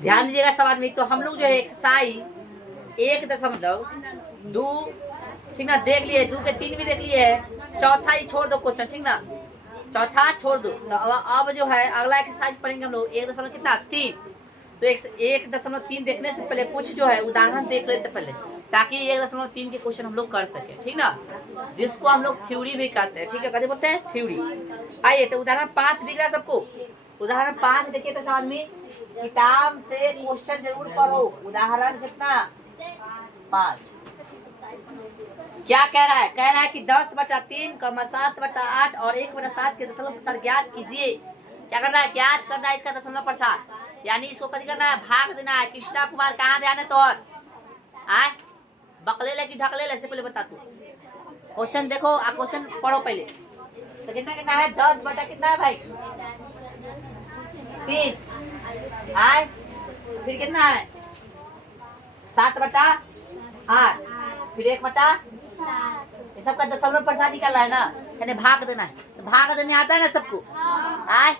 ध्यान दीजिएगा सब आदमी। तो हम लोग जो है एक्सरसाइज 1.2 ठीक ना देख लिए, 2 के 3 भी देख लिए है, चौथा ही छोड़ दो क्वेश्चन, ठीक ना, चौथा छोड़ दो। तो अब जो है अगला एक्सरसाइज पढ़ेंगे हम लोग 1.3। तो 1.3 देखने से पहले कुछ जो है उदाहरण देख लेते पहले, ताकि 1.3 के क्वेश्चन हम लोग कर सके, ठीक ना, जिसको हम लोग थ्योरी भी कहते हैं, ठीक है, कहते बोलते हैं थ्योरी। आइए तो उदाहरण 5 दिख रहा है सबको। उदाहरण 5 देखिए तो समझ में, किताब से क्वेश्चन जरूर पढ़ो। उदाहरण कितना 5 क्या कह रहा है? कह रहा है कि 10/3 7/8 और 1/7 के दशमलव प्रसार ज्ञात कीजिए। क्या करना है? ज्ञात करना है इसका दशमलव प्रसार, यानी इसको कभी करना है, भाग देना है। कृष्णा कुमार कहाँ ध्यान है तो आए बकले ले कि ढकले ले से पहले बता तू। क्वेश्चन देखो आ क्वेश्चन पढ़ो पहले। तो कितना कितना है? 10 बटा कितना है भाई? 3 आए, फिर कितना है? 7/8, फिर 1/7। ये सबका दशमलव प्रसार निकालना है ना, यानी भाग देना है। तो भाग देने आता है ना सबको? आए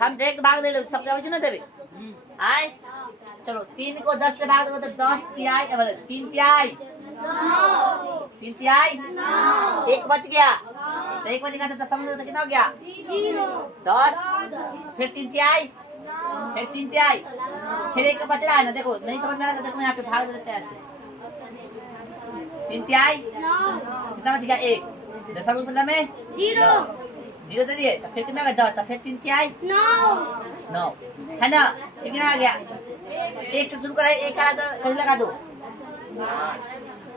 हम डायरेक्ट भाग दे, सबका वैसे ना देवे आए। चलो 3 को 10 से भाग दो तो 10 तिहाई, 3 तिहाई, 3 तिहाई, 1 बच गया। तो 1 बच गया तो दशमलव तो कितना हो गया? 10, फिर 3 तिहाई, फिर 3 तिहाई, फिर 1 बच रहा है ना। देखो नहीं समझ में आ रहा, देखो यहाँ पे भाग देते हैं ऐसे। 3 तिहाई कितना बच गया? 1, दशमलव मतलब में 0 दे दिए। तो फिर कितना होगा? 10, तो फिर 3 तिहाई 9 है ना। फिर कितना आ गया? 1 से शुरू करा, 1 आया तो कहीं लगा दो,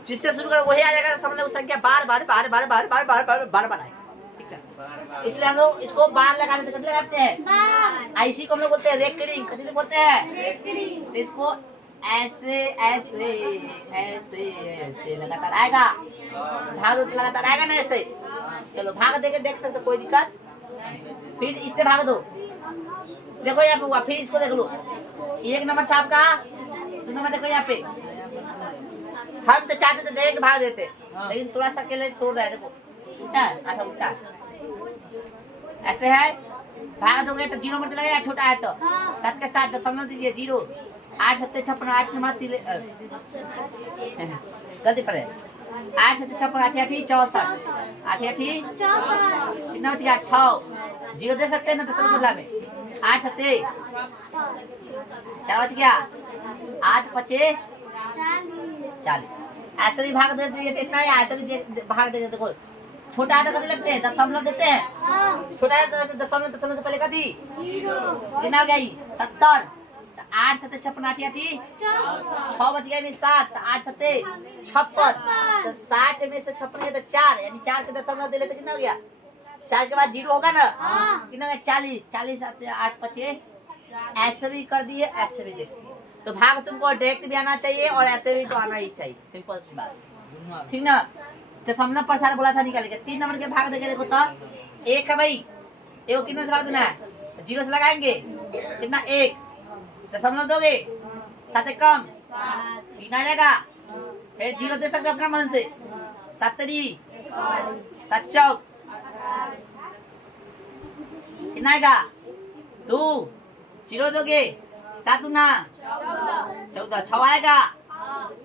जिससे शुरू करो वही आ जाएगा। समझ लो संख्या बार बार बार बार बार बार बार बार बार बार आएगा, इसलिए हम लोग इसको बार लगाने कितने लगाते हैं? ऐसी को हम लोग बोलते हैं रेकरिंग। कितने बोलते हैं? तो इसको ऐसे ऐसे ऐसे ऐसे लगातार आएगा, भाग लगातार आएगा ना ऐसे। चलो भाग दे के देख सकते, कोई दिक्कत। फिर इससे भाग दो, देखो यहाँ पे हुआ। फिर इसको देख लो, 1 नंबर था आपका, 2 नंबर देखो यहाँ पे। हम तो चाहते थे डायरेक्ट भाग देते, लेकिन थोड़ा सा अकेले तोड़ रहा है। देखो उल्टा है, अच्छा उल्टा है, ऐसे है। भाग दोगे तो 0 नंबर लगेगा, छोटा है तो 7 के 7 दशमलव दीजिए 0, 8 7 56 8 नंबर गलती पर है। 8 7 56 8 8 64 8 8 कितना बच गया? 6 0 दे सकते हैं ना दशमलव बदला में। 8 7 4 बच गया, 8 5 40। ऐसे भी भाग दे दिए इतना, या ऐसे भी भाग दे। देखो छोटा है तो कैसे लगते हैं? दशमलव देते हैं। छोटा है तो दशमलव, दशमलव से पहले का थी 0। कितना हो गया? 70। 8 7 56 8 8 6 बच गया, 7 8 7 56। तो 60 में से 56 गया तो 4, यानी 4 के दशमलव दे लेते कितना हो गया? 4 के बाद 0 होगा ना, कितना हो गया? 40। 40 8 5 ऐसे भी कर दिए, ऐसे भी देखिए। तो भाग तुमको डायरेक्ट भी आना चाहिए और ऐसे भी तो आना ही चाहिए, सिंपल सी बात, ठीक ना। दशमलव प्रसार बोला था निकालेंगे। 3 नंबर के भाग देके देखो तो 1 है भाई, एक को कितने से भाग देना है? 0 से लगाएंगे, कितना? 1 दशमलव दोगे 7 कम 3 आ जाएगा। फिर 0 दे सकते अपना मन से, 7 3 7 चौक कितना आएगा? 2 0 दोगे 7 दूना 14 6 आएगा।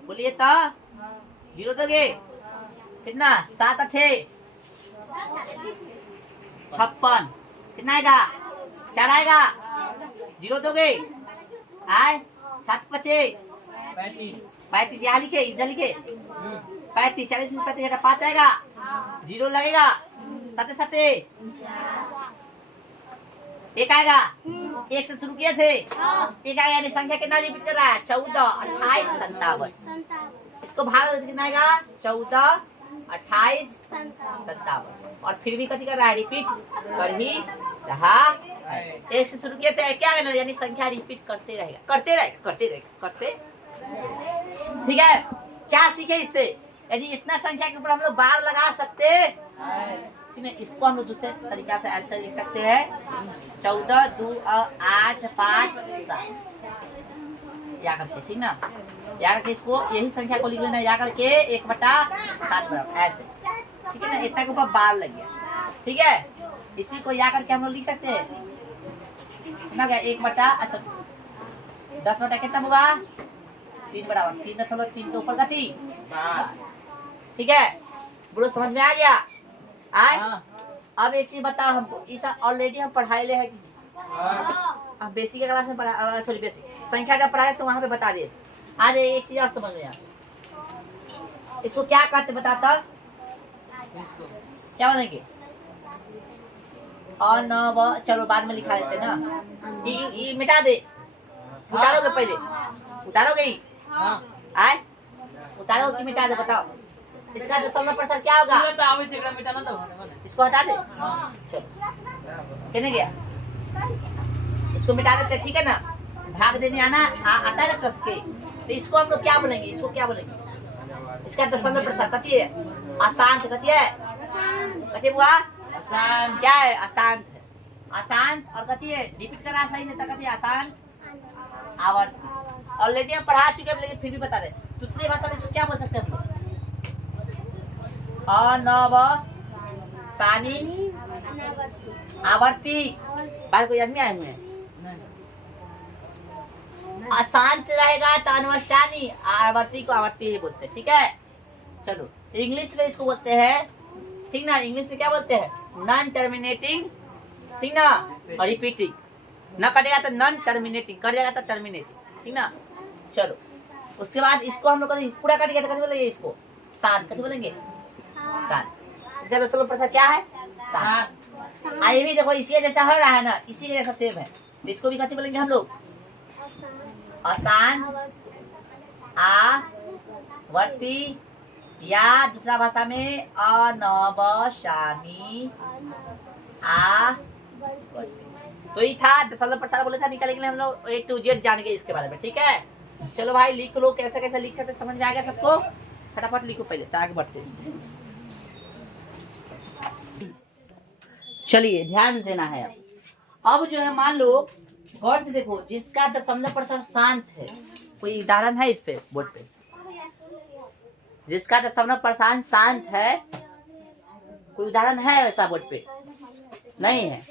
बोलिए तो 0 दोगे कितना? 7 8 56 कितना आएगा? 4 आएगा। 0 दोगे आए 7 5 35 यहाँ लिखे, इधर लिखे 35 40 में 35 5 आएगा। 0 लगेगा, 7 7 1 आएगा। 1 से शुरू किए थे, 1 आएगा, यानी संख्या कितना रिपीट कर रहा है? 14 28 57। इसको भाग कितना आएगा? 14 28 57। और फिर भी कथी कर रहा है? रिपीट कर ही रहा है। 1 से शुरू किए थे, क्या है? यानी संख्या रिपीट करते रहेगा, करते रहेगा, करते रहेगा, करते। ठीक है, क्या सीखे इससे? यानी इतना संख्या के ऊपर हम लोग बार लगा सकते हैं। इसको हम लोग दूसरे तरीका से ऐसे लिख सकते हैं 14 2 8 5 7 या करके, ठीक ना। या करके इसको यही संख्या को लिख लेना, या करके 1/7 बराबर ऐसे, ठीक है ना। इतना के ऊपर बार लग गया, ठीक है। इसी को या करके हम लोग लिख सकते हैं ना, 1/, 10 बटा कितना हुआ 3 बराबर 3.3 के ऊपर का 3। ठीक है बोलो समझ में आ गया। आए अब एक चीज बताओ हमको इस ऑलरेडी हम पढ़ाई ले है कि अब बेसिक क्लास में पढ़ा सॉरी बेसिक संख्या का पढ़ाया तो वहां पे बता दिए। आज एक चीज और समझ में आ इसको क्या कहते बताता इसको क्या बोलेंगे और न वो चलो बाद में लिखा देते ना ये मिटा दे उतारोगे पहले उतारोगे ही आए उतारोगे कि मिटा दे बताओ इसका दशमलव प्रतिशत क्या होगा इसको हटा दे चलो कहने गया इसको मिटा देते ठीक है ना भाग देने आना आता है ना प्लस के तो इसको हम लोग क्या बोलेंगे इसको क्या बोलेंगे इसका दशमलव प्रतिशत कथी है अशांत कथी है कथी हुआ अशांत क्या है अशांत है अशांत और कथी है रिपीट करना सही से कथी है अशांत आवर्त ऑलरेडी हम पढ़ा चुके हैं लेकिन फिर भी बता रहे दूसरी भाषा में इसको क्या बोल सकते हैं हम लोग अनवसानी आवर्ती बाहर कोई आदमी आए हुए हैं अशांत रहेगा तो अनवसानी आवर्ती को आवर्ती ही बोलते हैं ठीक है। चलो इंग्लिश में इसको बोलते हैं ठीक ना इंग्लिश में क्या बोलते हैं नॉन टर्मिनेटिंग ठीक ना और रिपीटिंग न कटेगा तो नॉन टर्मिनेटिंग कट जाएगा तो टर्मिनेटिंग ठीक ना। चलो उसके बाद इसको हम लोग पूरा कट गया तो कैसे बोलेंगे इसको सात कैसे बोलेंगे सात इसका दशमलव प्रतिशत क्या है सात ये भी देखो इसी जैसा हो रहा है ना इसी के जैसा सेम है तो इसको भी कैसे बोलेंगे हम लोग अशांत आवर्ती या दूसरा भाषा में अनवसानी तो ये था दशमलव प्रतिशत बोले था निकालेंगे हम लोग A to Z जान गए इसके बारे में ठीक है। चलो भाई लिख लो कैसे कैसे लिख सकते समझ में आ गया सबको फटाफट लिखो पहले तो आगे बढ़ते चलिए ध्यान देना है अब जो है मान लो गौर से देखो जिसका दशमलव प्रतिशत शांत है कोई उदाहरण है इस पे बोर्ड पे जिसका दशमलव प्रतिशत शांत है कोई उदाहरण है वैसा बोर्ड पे नहीं है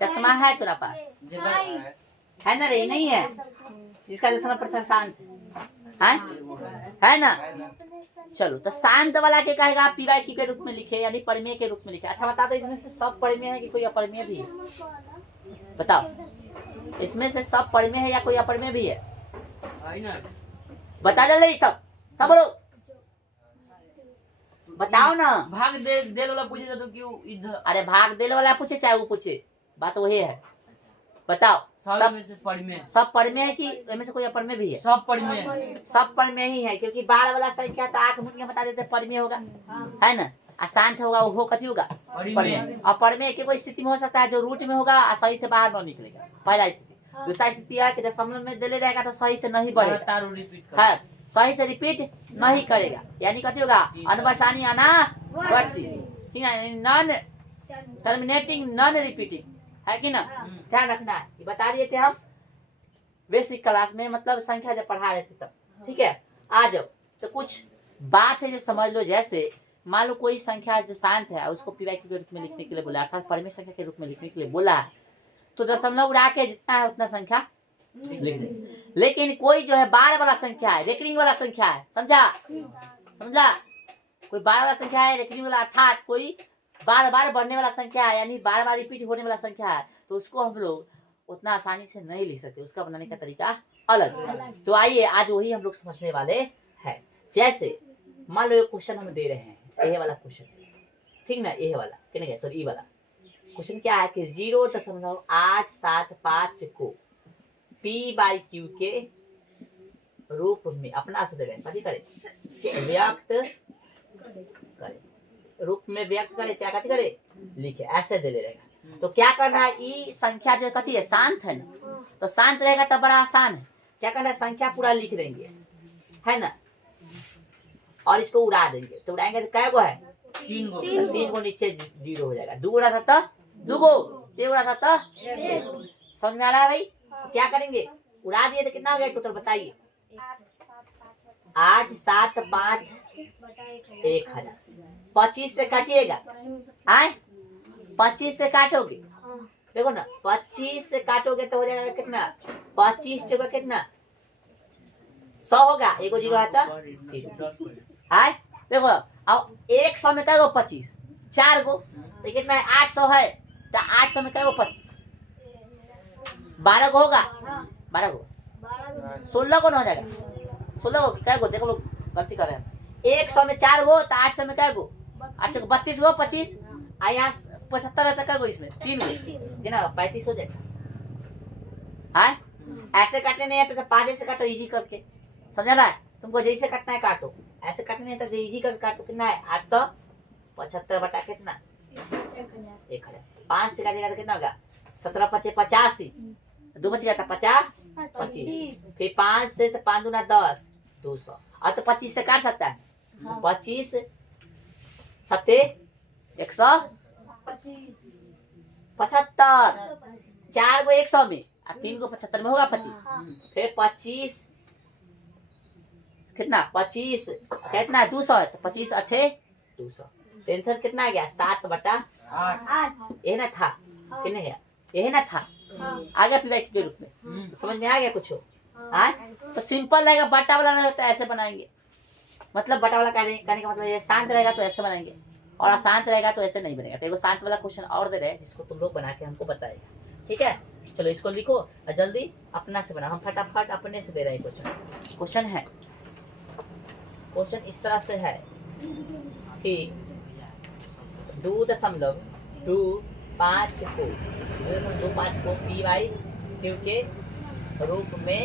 चश्मा है तेरा पास है ना रे नहीं है जिसका दशमलव प्रतिशत शांत है ना। चलो तो शांत वाला के कहेगा पीवाई के रूप में लिखे यानी परिमेय के रूप में लिखे। अच्छा बता दो इसमें से सब परिमेय है कि कोई अपरिमेय भी है बताओ इसमें से सब परिमेय है या कोई अपरिमेय भी है बता दे सब सब बोलो बताओ ना भाग देल वाला पूछे तो क्यों इधर अरे भाग देल वाला पूछे चाहे वो पूछे बात वही है बताओ सब में से परिमेय सब परिमेय है कि इनमें से कोई अपरिमेय भी है सब परिमेय सब परिमेय ही है क्योंकि बार वाला संख्या तो आंख मुंह बता देते परिमेय होगा है ना अशांत होगा वो कथी होगा परिमेय अपरिमेय की कोई स्थिति में हो सकता है जो रूट में होगा सही से बाहर न निकलेगा पहला स्थिति। दूसरा स्थिति है कि दशमलव में दे रहेगा तो सही से नहीं बढ़ेगा है सही से रिपीट नहीं करेगा यानी कथी होगा अनवसानी अनावर्ती ठीक है नॉन टर्मिनेटिंग नॉन रिपीटिंग है कि ना ध्यान रखना है ये बता दिए थे हम बेसिक क्लास में मतलब संख्या जब पढ़ा रहे थे तब ठीक है। आ जाओ तो कुछ बात है जो समझ लो जैसे मान लो कोई संख्या जो शांत है उसको पीवाई के रूप में लिखने के लिए बोला अर्थात परिमेय संख्या के रूप में लिखने के लिए बोला है तो दशमलव उड़ा के जितना है उतना संख्या लिख दे। लेकिन कोई जो है बार वाला संख्या है रेकरिंग वाला संख्या है समझा कोई बार वाला संख्या है रेकरिंग वाला अर्थात कोई बार बार बढ़ने वाला संख्या है यानी बार बार रिपीट होने वाला संख्या है तो उसको हम लोग उतना आसानी से नहीं लिख सकते उसका बनाने का तरीका अलग है। तो आइए आज वही हम लोग समझने वाले हैं। जैसे मान लो क्वेश्चन हम दे रहे हैं ये वाला क्वेश्चन ठीक ना ये वाला क्या सॉरी ये वाला क्वेश्चन क्या है कि 0.875 को P/Q के रूप में अपना से दे रहे हैं कथी करें व्यक्त करें रूप में व्यक्त करे चाहे कथी करे लिखे ऐसे दे रहेगा। तो क्या करना है ये संख्या जो कथी है शांत है ना तो शांत रहेगा तो बड़ा आसान है क्या करना है संख्या पूरा लिख देंगे है ना और इसको उड़ा देंगे तो उड़ाएंगे तो कै गो है 3 गो नीचे 0 हो जाएगा 2 उड़ा था तो 2 गो 1 उड़ा था तो समझ में आ रहा है भाई। तो क्या करेंगे उड़ा दिए तो कितना हो गया टोटल बताइए 8 7 5 1000 25 से काटिएगा आए 25 से काटोगे देखो ना 25 से काटोगे तो हो जाएगा कितना 25 जगह कितना 100 होगा, एगो जीरो आता है। देखो अब 100 में क्या 25, 4 गो तो कितना है 800 है, तो 800 में क्या 25, 12 गो होगा, 12 गो 16 को ना हो जाएगा, 16 गो क्या गो, देखो लोग गलती कर रहे हैं। 100 में 4 गो तो 800 में क्या गो, 800 को 32 गो 25, यहाँ 75 रहता क्या गो, इसमें 3 गो ना 35 हो जाएगा। हाँ ऐसे काटने नहीं आते तो 5 से काटो इजी करके, समझा ना। तुमको जैसे काटना है काटो, ऐसे काटने नहीं आता तो इजी करके काटो। कितना है 875 बटा कितना 1000, 5 से काटेगा तो कितना होगा 17 5 85, 2 बच गया था 50 25, फिर 5 से तो 5 दूना 10 200, और तो 25 से काट सकता है, 25 सत्ते 175, 4 गो 100 में और 3 गो 75 में होगा 25, फिर 25 कितना 25 कितना 200 है, तो 25 8 200, आंसर कितना आ गया 7 बटा 8। ये ना था कितने गया, यही ना था आ गया पीवाई के रूप में, तो समझ में आ गया कुछ हो। हाँ तो सिंपल रहेगा, बटा वाला नहीं होता ऐसे बनाएंगे, मतलब बटा वाला कहने का मतलब ये शांत रहेगा तो ऐसे बनाएंगे, और अशांत रहेगा तो ऐसे नहीं बनेगा। तो एगो शांत वाला क्वेश्चन और दे रहे हैं जिसको तुम लोग बना के हमको बताएगा, ठीक है। चलो इसको लिखो और जल्दी अपना से बनाओ, हम फटाफट अपने से दे रहे हैं क्वेश्चन। क्वेश्चन है, क्वेश्चन इस तरह से है कि 2.25 को पीवाई क्यू के रूप में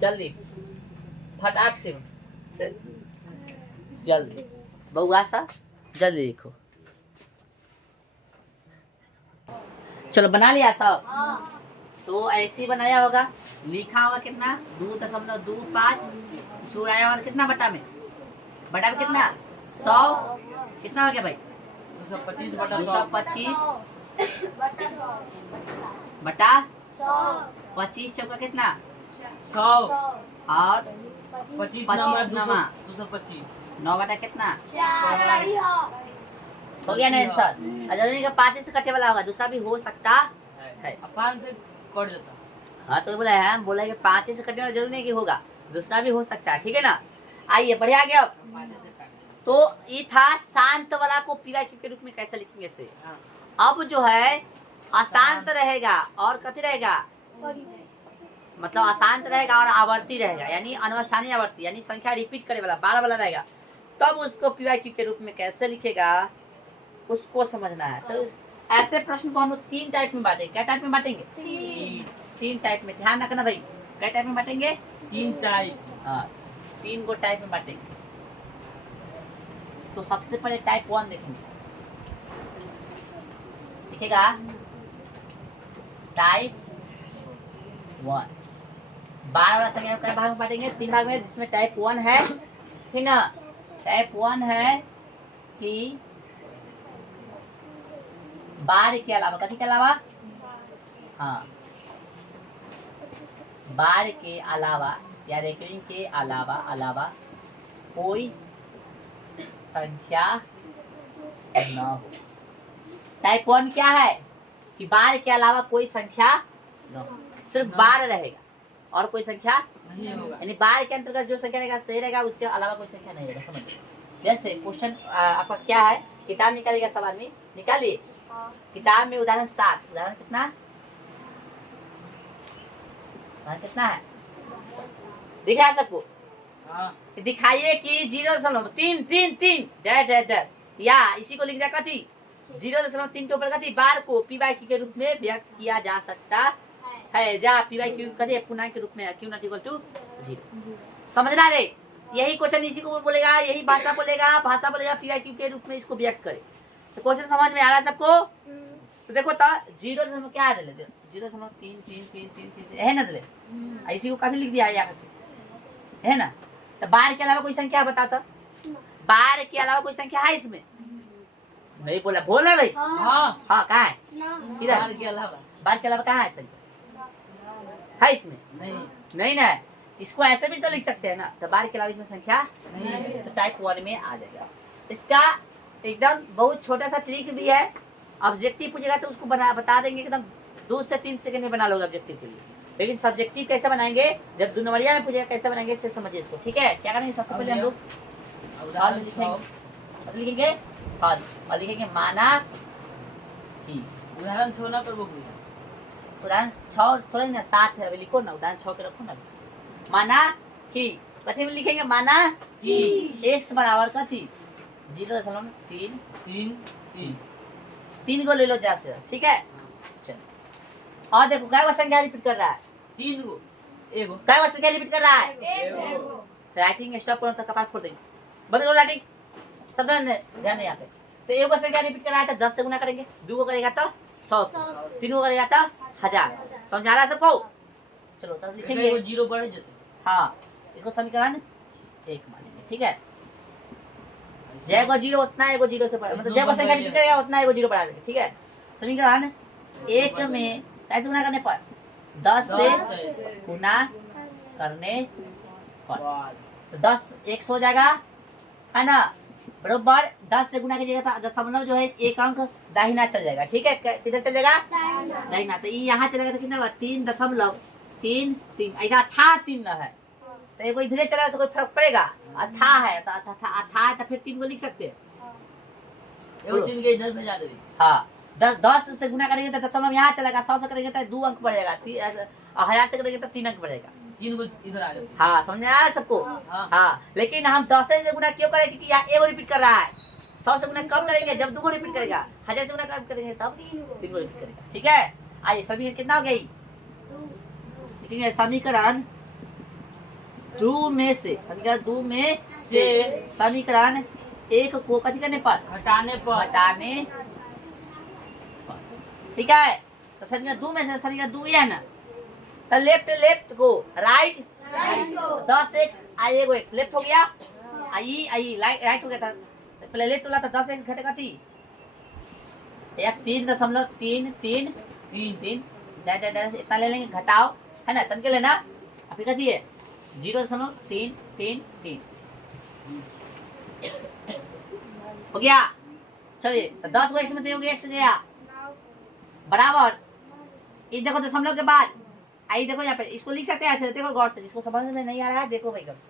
जल्दी फटाक से जल्दी बहुआ सा जल्दी लिखो। चलो बना लिया सब, तो ऐसे ही बनाया होगा, लिखा होगा कितना 2.25 सूर आया होगा कितना बटा में कितना 100, कितना हो गया भाई 225 बटा 225 बटा 25 चौका कितना 100 और 25 225 9 बटा कितना हो गया ना आंसर। जरूरी का 5 से कटे वाला होगा, दूसरा भी हो सकता है। 5 से कट जाता। हाँ तो बोला है, हम बोला कि 5 से कटने वाला जरूरी नहीं कि होगा, दूसरा भी हो सकता है, ठीक है ना। आइए बढ़िया गया। तो ये था शांत वाला को पीवाई क्यू के रूप में कैसे लिखेंगे से। अब जो है अशांत रहेगा और कथी रहेगा, मतलब अशांत रहेगा और आवर्ती रहेगा, यानी अनवसानी आवर्ती, यानी संख्या रिपीट करे वाला 12 वाला रहेगा, तब उसको पीवाई क्यू के रूप में कैसे लिखेगा उसको समझना है। तो ऐसे प्रश्न को हम लोग 3 टाइप में बांटेंगे। क्या टाइप में बांटेंगे 3 टाइप में, ध्यान रखना भाई। क्या टाइप में बांटेंगे 3 टाइप। हाँ 3 गो टाइप में बांटेंगे। तो सबसे पहले टाइप 1 देखेंगे, लिखेगा टाइप 1 12 वाला संख्या को भाग में बांटेंगे 3 भाग में, जिसमें टाइप 1 है, ठीक ना। टाइप 1 है कि बार के अलावा, कथी के अलावा, हाँ बार के अलावा या रेकरिंग के अलावा कोई संख्या न हो। टाइप 1 क्या है कि बार के अलावा कोई संख्या न हो, सिर्फ बार रहेगा और कोई संख्या नहीं होगा, यानी बार के अंतर्गत जो संख्या रहेगा सही रहेगा, उसके अलावा कोई संख्या नहीं रहेगा। समझ लो, जैसे क्वेश्चन आपका क्या है, किताब निकालिएगा, सब आदमी निकालिए किताब में उदाहरण 7, उदाहरण कितना है दिख रहा है सबको, दिखाइए कि 0.3 या इसी को लिख दिया कथी 0.3 के ऊपर कथी बार को पीवाई क्यू के रूप में व्यक्त किया जा सकता है, जहाँ पीवाई क्यू कथी पूर्णांक के रूप में क्यू नॉट इक्वल टू 0। समझना रे, यही क्वेश्चन इसी को बोलेगा, यही भाषा बोलेगा पीवाई क्यू के रूप में इसको व्यक्त करे। तो क्वेश्चन समझ में आ रहा है सबको। तो देखो तो 0 क्या है 0.3 है ना, दले इसी को कैसे लिख दिया है ना। तो बार के अलावा कोई संख्या बताता, बार के अलावा कोई संख्या है इसमें, नहीं बोला भाई। हाँ कहाँ है इधर, बार के अलावा कहाँ है संख्या है इसमें, नहीं ना, इसको ऐसे भी तो लिख सकते हैं ना। तो बार के अलावा इसमें संख्या नहीं है, तो टाइप 1 में आ जाएगा। इसका एकदम बहुत छोटा सा ट्रिक भी है, ऑब्जेक्टिव पूछेगा तो उसको बता देंगे एकदम 2 से 3 सेकंड में बना लोगे ऑब्जेक्टिव के लिए। लेकिन सब्जेक्टिव कैसे बनाएंगे, जब 2 नंबरिया में पूछेगा कैसे बनाएंगे इससे समझिए इसको। ठीक है, क्या करेंगे सबसे पहले हम लोग उदाहरण लिखेंगे फल और लिखेंगे माना कि। उदाहरण 6 ना करबो कोई उदाहरण 6 थोड़ा ना 7 है, अभी लिखो ना, उदाहरण 6 के रखो ना। माना कि कथी में लिखेंगे, माना कि x बराबर कथी 0.3 3 3 3 को ले लो जैसे। ठीक है, चलो और देखो क्या संख्या रिपीट कर रहा है, 3 गो एगो क्या संख्या रिपीट कर रहा है, एगो राइटिंग स्टॉप करो तो कपाट फोड़ देंगे, बंद करो राइटिंग, सब ध्यान दें यहाँ पे। तो एक संख्या रिपीट कर रहा है तो 10 से गुना करेंगे, 2 को करेगा तो 100 से, 3 को करेगा तो 1000। समझा रहा है सबको? चलो तो लिखेंगे एगो 0 बढ़ जते। हाँ, इसको समीकरण 1 मानेंगे। ठीक है, जय को 0 उतना एगो 0 से बढ़ा, मतलब जय को संख्या रिपीट करेगा उतना एगो 0 बढ़ा देंगे। ठीक है, समीकरण 1 में कैसे गुना करने पर 10 से गुना करने पर तो 10 100 हो जाएगा, है ना, बरोबर 10 से गुना कीजिएगा तो दशमलव जो है एक अंक दाहिना चल जाएगा। ठीक है, किधर चल जाएगा, दाहिना। तो ये यहाँ चलेगा तो कितना होगा 3.33 ऐसा था 3 न है तो ये कोई इधर चला तो कोई फर्क पड़ेगा, अथा है तो अथा है तो फिर 3 को लिख सकते हैं, एगो 3 के इधर भेजा दे। हाँ 10 से गुना करेंगे तो दशमलव यहाँ चलेगा, 100 से करेंगे तो 2 अंक बढ़ेगा, 1000 से करेंगे तो 3 अंक बढ़ेगा। 3 को इधर आ जाते। हाँ समझ में आया सबको? हाँ, लेकिन हम 10 से गुना क्यों करें, क्योंकि यहाँ एगो रिपीट कर रहा है। 100 से गुना कब करेंगे, जब 2 को रिपीट करेगा, 1000 से गुना कब करेंगे तब 3 को रिपीट करेगा। ठीक है, आइए समीकरण कितना हो गई, लिखेंगे समीकरण 2 में से, समीकरण 2 में से समीकरण 1 को कथी करने पर, घटाने पर। घटाने। ठीक है, तो समीकरण 2 में से समीकरण 2 है ना, तो लेफ्ट को राइट 10x आई एगो x लेफ्ट हो गया, आई राइट हो गया था, पहले लेफ्ट वाला था 10x घटेगा 3 या 3.33 इतना ले लेंगे, घटाओ है ना, तन के लेना, अभी कथी है 0.333 हो गया। चलिए 10 को x में से हो गया, x गया बराबर, ये देखो दशमलव के बाद आई, देखो यहाँ पे इसको लिख सकते हैं ऐसे, देखो गौर से, जिसको समझ में नहीं आ रहा है देखो भाई गौर से,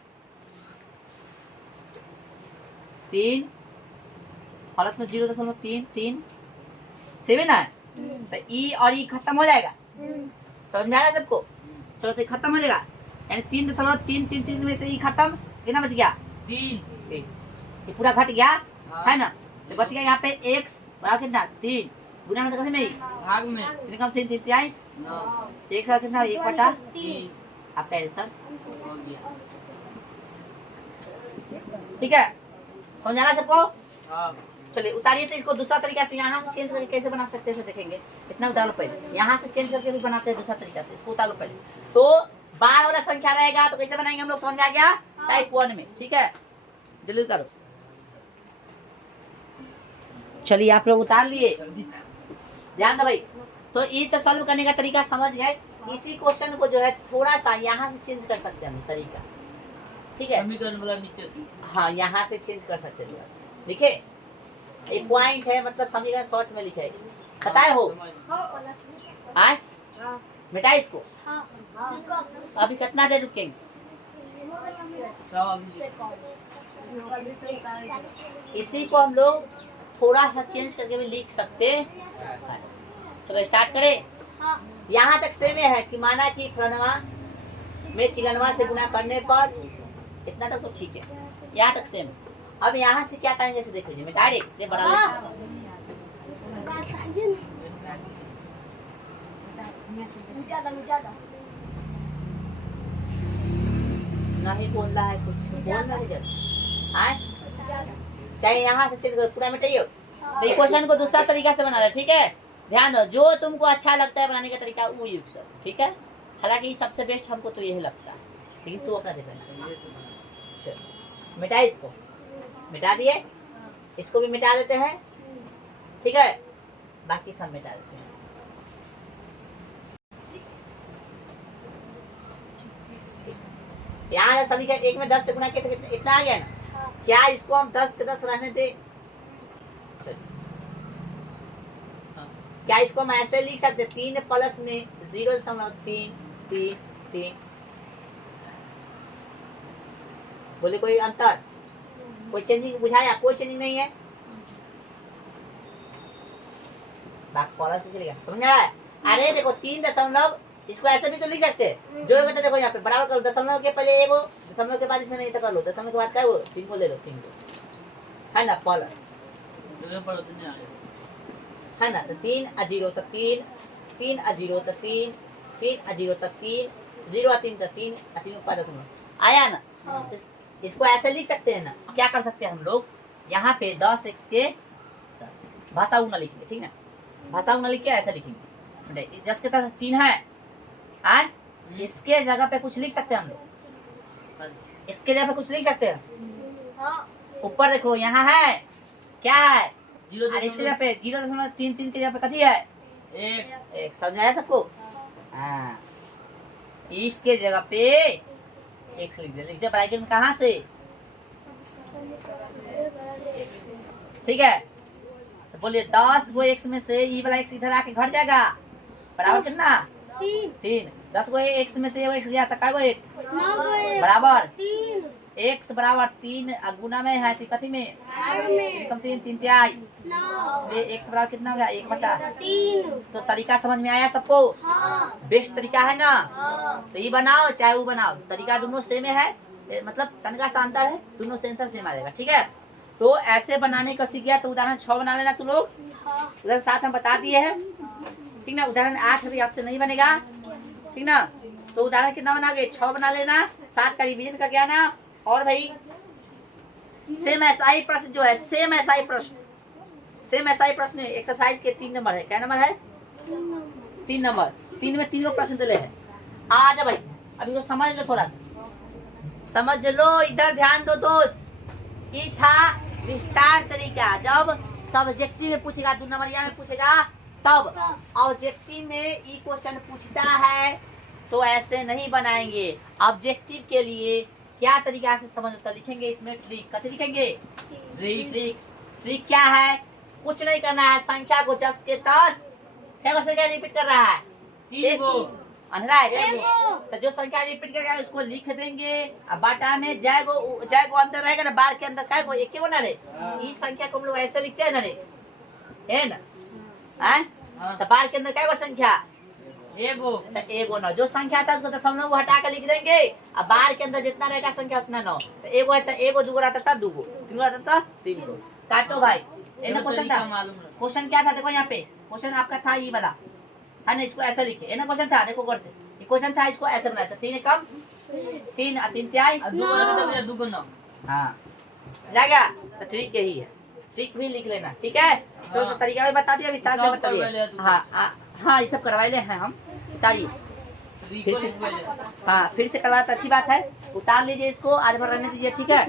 3 प्लस में 0.33 सेम है ना, तो ई और ई खत्म हो जाएगा, समझ में आ रहा है सबको? चलो तो खत्म हो जाएगा, यानी 3.333 में से ई खत्म, कितना बच गया 3 ये पूरा घट गया, है ना, तो बच गया यहाँ पे x बराबर कितना 3 गुना में तो कैसे में भाग में कितने कम 3 आई 9 एक साथ कितना 1/3 3 आपका आंसर। हो गया। ठीक है, समझ आ रहा है सबको? हां चलिए उतारिए, तो इसको दूसरा तरीका से यहाँ से चेंज करके कैसे बना सकते हैं देखेंगे। इतना उतार लो पहले, यहाँ से चेंज करके भी बनाते हैं दूसरा तरीका से, इसको उतार लो पहले। तो बार वाला संख्या रहेगा तो कैसे बनाएंगे हम लोग, समझ में आ गया? टाइप 1 में। ठीक है, जल्दी उतारो। चलिए आप लोग उतार लिए, ध्यान दो भाई। तो ये तो सॉल्व करने का तरीका समझ गए। इसी क्वेश्चन को जो है थोड़ा सा यहाँ से चेंज कर सकते हैं हम तरीका, ठीक है? समीकरण वाला नीचे से, हाँ यहाँ से चेंज कर सकते हैं थोड़ा सा। लिखे एक पॉइंट है, मतलब समीकरण शॉर्ट में लिखे, बताए हो आए बेटा इसको। अभी कितना देर रुकेंगे? इसी को हम लोग थोड़ा सा चेंज करके भी लिख सकते हैं। चलो स्टार्ट करें। यहाँ तक सेम है कि माना कि फलनवा में चिकनवा से गुना करने पर इतना तक तो ठीक है, यहाँ तक सेम। अब यहाँ से क्या करेंगे जैसे देख लीजिए, मैं डायरेक्ट बना नहीं बोल रहा है, कुछ बोल रहा है, चाहे यहाँ से चेंज करो पूरा मिटाइए। तो ये क्वेश्चन को दूसरा तरीका से बना रहे, ठीक है? ध्यान दो, जो तुमको अच्छा लगता है बनाने का तरीका वो यूज करो, ठीक है? हालांकि सबसे बेस्ट हमको तो यही लगता है, लेकिन तू अपना देख लेना। चलो मिटा, इसको मिटा दिए, इसको भी मिटा देते हैं, ठीक है? बाकी सब मिटा देते हैं। यहाँ सभी का एक में 10 से गुणा किया तो इतना आ गया ना? क्या इसको हम 10 के 10 रहने दे? क्या इसको हम ऐसे लिख सकते 3 प्लस में 0.3 3 3 बोले कोई अंतर, कोई चेंजिंग बुझाया? कोई चेंजिंग नहीं है। बात पॉलस से चलेगा, समझ आ रहा है? अरे देखो 3 दशमलव, इसको ऐसे भी तो लिख सकते हैं। जो कहते देखो यहाँ पे बराबर करो, दशमलव के पहले एगो, दशमलव के बाद इसमें नहीं तो कर लो, दशमलव के बाद क्या है वो 3 को ले लो, 3 को, है ना पॉलस, है ना? तो 3 और 0 तो 3, 3 और 0 तो 3, 3 और 0 तो 3, 0 और 3 तो 3 और 3 5 दशमलव आया ना। इसको ऐसे लिख सकते हैं ना। क्या कर सकते हैं हम लोग, यहाँ पे 10x के 10 भाषा ना लिखेंगे, ठीक ना? भाषा ना लिख के ऐसे लिखेंगे, 10 के 3 है। आज इसके जगह पे कुछ लिख सकते हैं हम लोग, इसके जगह पे कुछ लिख सकते हैं। ऊपर देखो यहाँ है, क्या है? 0, इसके जगह पे 0.33 के जगह पे कथी है? एक। समझाया सबको? हाँ, इसके जगह पे x लिख दे ब्रैकेट में, कहाँ से? ठीक है, तो बोलिए 10 गो x में से ये वाला x इधर आके घट जाएगा, बराबर कितना? 3। 10 गो x में से x गया तो क्या गो x बराबर x बराबर 3 गुना में है, कथी में? 3 3 त्याई, इसलिए x बराबर कितना हो गया? 1/3। तो तरीका समझ में आया सबको? बेस्ट तरीका है ना? तो ये बनाओ चाहे वो बनाओ, तरीका दोनों सेम है, मतलब तनका सा अंतर है, दोनों से आंसर सेम आ जाएगा, ठीक है? तो ऐसे बनाने का सीख गया तो उदाहरण 6 बना लेना तुम लोग, उदाहरण 7 हम बता दिए हैं, ठीक ना? उदाहरण 8 भी आपसे नहीं बनेगा, ठीक ना? तो उदाहरण कितना बनाओगे? 6 बना लेना, 7 का रिवीजन करके आना। और भाई सेम ऐसा ही प्रश्न जो है, सेम ऐसा ही प्रश्न एक्सरसाइज के 3 नंबर है। क्या नंबर है? 3 नंबर। 3 में 3 प्रश्न दिले है। आ जा भाई, अभी को समझ लो, थोड़ा समझ लो, इधर ध्यान दो दोस्त। ये था विस्तार तरीका। जब सब्जेक्टिव में पूछेगा, 2 नंबरिया में पूछेगा, तब ऑब्जेक्टिव में ये क्वेश्चन पूछता है तो ऐसे नहीं बनाएंगे। ऑब्जेक्टिव के लिए क्या तरीका से समझ होता, लिखेंगे इसमें ट्रिक। कथी लिखेंगे? ट्रिक क्या है? कुछ नहीं करना है, संख्या को 10 के 10 क्या संख्या रिपीट कर रहा है? 3 गो। अंधेरा है, तो जो संख्या रिपीट करेगा उसको लिख देंगे। अब बाटा में जाएगो अंदर रहेगा ना, बार के अंदर क्या गो? एक ना रे, इस संख्या को हम लोग ऐसे लिखते हैं ना रे, है ना? तो बार के अंदर क्या गो संख्या? एगो ना, जो संख्या था उसको दशमलव हटा कर लिख देंगे। अब बार के अंदर जितना रहेगा संख्या उतना 9। तो एगो है तो एगो, दूगो रहता था दूगो, तीन रहता था 3 गो। काटो भाई, क्वेश्चन था। क्वेश्चन क्या था? देखो यहाँ पे क्वेश्चन आपका था ये वाला, है ना? इसको ऐसे लिखे, ना क्वेश्चन था, देखो गौर से, ये क्वेश्चन था, इसको ऐसे बनाया था। 3 कम 3 और 3 त्याई 2 हाँ, समझा गया? तो ट्रिक यही है, ट्रिक भी लिख लेना, ठीक है? चलो तो तरीका भी बता दिया, विस्तार से बता दिया। हाँ, ये सब करवाए ले हैं हम, उतारिए फिर से। हाँ, फिर से करवा तो अच्छी बात है, उतार लीजिए इसको, आज भर रहने दीजिए, ठीक है?